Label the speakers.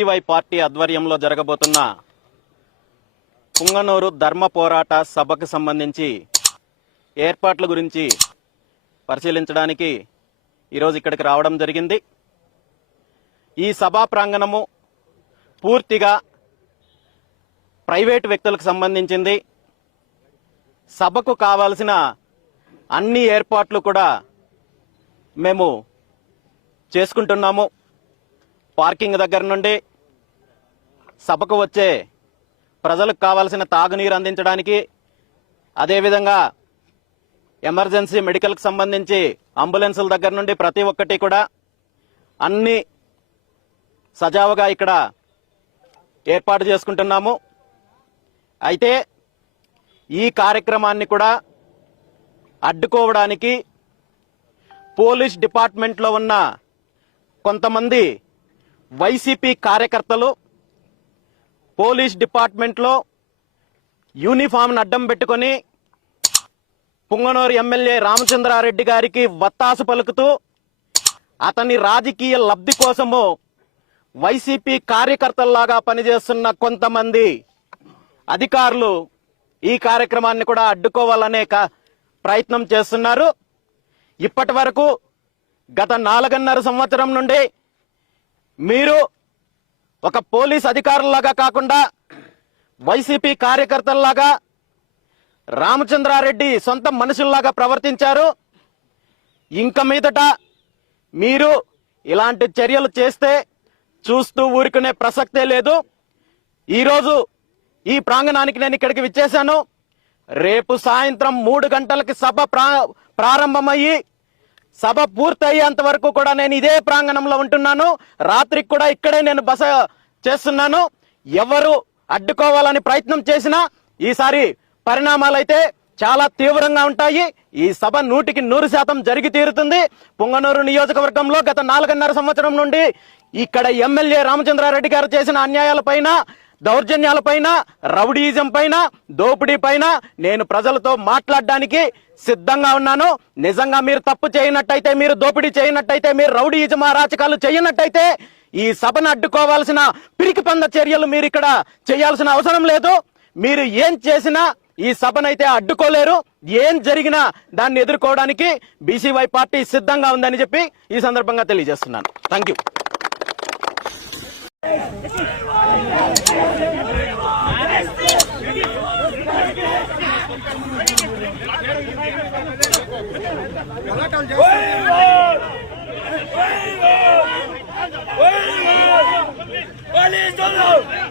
Speaker 1: CPY party ఆధ్వర్యంలో జరగబోతున్న పుంగనూరు ధర్మ పోరాట సభకు సంబంధించి ఏర్పాట్ల గురించి పరిశీలించడానికి ఈరోజు ఇక్కడికి రావడం జరిగింది. ఈ సభా ప్రాంగణము పూర్తిగా ప్రైవేటు వ్యక్తులకు సంబంధించింది. సభకు కావాల్సిన అన్ని ఏర్పాట్లు కూడా మేము చేసుకుంటున్నాము. పార్కింగ్ దగ్గర నుండి సభకు వచ్చే ప్రజలకు కావాల్సిన తాగునీరు అందించడానికి అదేవిధంగా ఎమర్జెన్సీ మెడికల్కి సంబంధించి అంబులెన్సుల దగ్గర నుండి ప్రతి ఒక్కటి కూడా అన్ని సజావుగా ఇక్కడ ఏర్పాటు చేసుకుంటున్నాము. అయితే ఈ కార్యక్రమాన్ని కూడా అడ్డుకోవడానికి పోలీస్ డిపార్ట్మెంట్లో ఉన్న కొంతమంది వైసీపీ కార్యకర్తలు పోలీస్ డిపార్ట్మెంట్లో యూనిఫామ్ను అడ్డం పెట్టుకొని పుంగనూరు ఎమ్మెల్యే రామచంద్రారెడ్డి గారికి వత్తాసు పలుకుతూ అతని రాజకీయ లబ్ధి కోసము వైసీపీ కార్యకర్తల్లాగా పనిచేస్తున్న కొంతమంది అధికారులు ఈ కార్యక్రమాన్ని కూడా అడ్డుకోవాలనే క- ప్రయత్నం చేస్తున్నారు. ఇప్పటి వరకు గత నాలుగున్నర సంవత్సరం నుండి మీరు ఒక పోలీస్ అధికారులాగా కాకుండా వైసీపీ కార్యకర్తల్లాగా రామచంద్రారెడ్డి సొంత మనుషుల్లాగా ప్రవర్తించారు. ఇంక మీదట మీరు ఇలాంటి చర్యలు చేస్తే చూస్తూ ఊరుకునే ప్రసక్తే లేదు. ఈరోజు ఈ ప్రాంగణానికి నేను ఇక్కడికి విచ్చేశాను. రేపు సాయంత్రం మూడు గంటలకి సభ ప్రా ప్రారంభమయ్యి సభ పూర్తయ్యేంత వరకు కూడా నేను ఇదే ప్రాంగణంలో ఉంటున్నాను. రాత్రికి కూడా ఇక్కడే నేను బస చేస్తున్నాను. ఎవరు అడ్డుకోవాలని ప్రయత్నం చేసినా ఈసారి పరిణామాలైతే చాలా తీవ్రంగా ఉంటాయి. ఈ సభ నూటికి నూరు శాతం జరిగి తీరుతుంది. పుంగనూరు నియోజకవర్గంలో గత నాలుగున్నర సంవత్సరం నుండి ఇక్కడ ఎమ్మెల్యే రామచంద్రారెడ్డి గారు చేసిన అన్యాయాలపైన దౌర్జన్యాలపైన రౌడీయిజం పైన దోపిడీ పైన నేను ప్రజలతో మాట్లాడడానికి సిద్ధంగా ఉన్నాను. నిజంగా మీరు తప్పు చేయనట్టయితే మీరు దోపిడీ చేయనట్టయితే మీరు రౌడీయిజం అరాచకాలు చేయనట్టయితే ఈ సభను అడ్డుకోవాల్సిన పిరికి పంద చర్యలు మీరు ఇక్కడ చేయాల్సిన అవసరం లేదు. మీరు ఏం చేసినా ఈ సభనైతే అడ్డుకోలేరు. ఏం జరిగినా దాన్ని ఎదుర్కోవడానికి బీసీవై పార్టీ సిద్ధంగా ఉందని చెప్పి ఈ సందర్భంగా తెలియజేస్తున్నాను. Thank you
Speaker 2: ¡Fuego! ¡Fuego! ¡Fuego!